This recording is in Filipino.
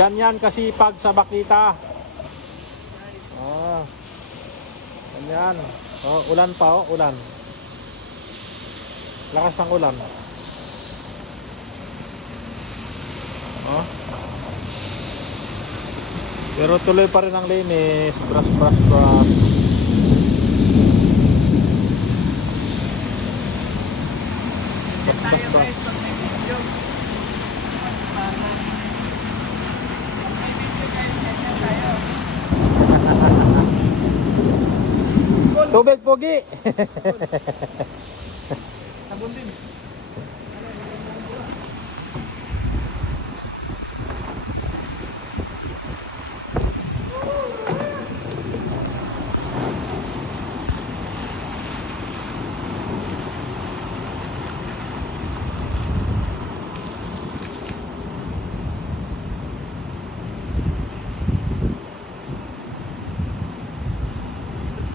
Ganyan kasipag sa bakita. Ganyan. Oh, ulan pa oh, ulan. Lakas ng ulan. Oh. Pero tuloy pa rin ang linis. Brush, brush, brush. Tayo guys, pag may video. May video guys, ganyan tayo. Tubig pogi.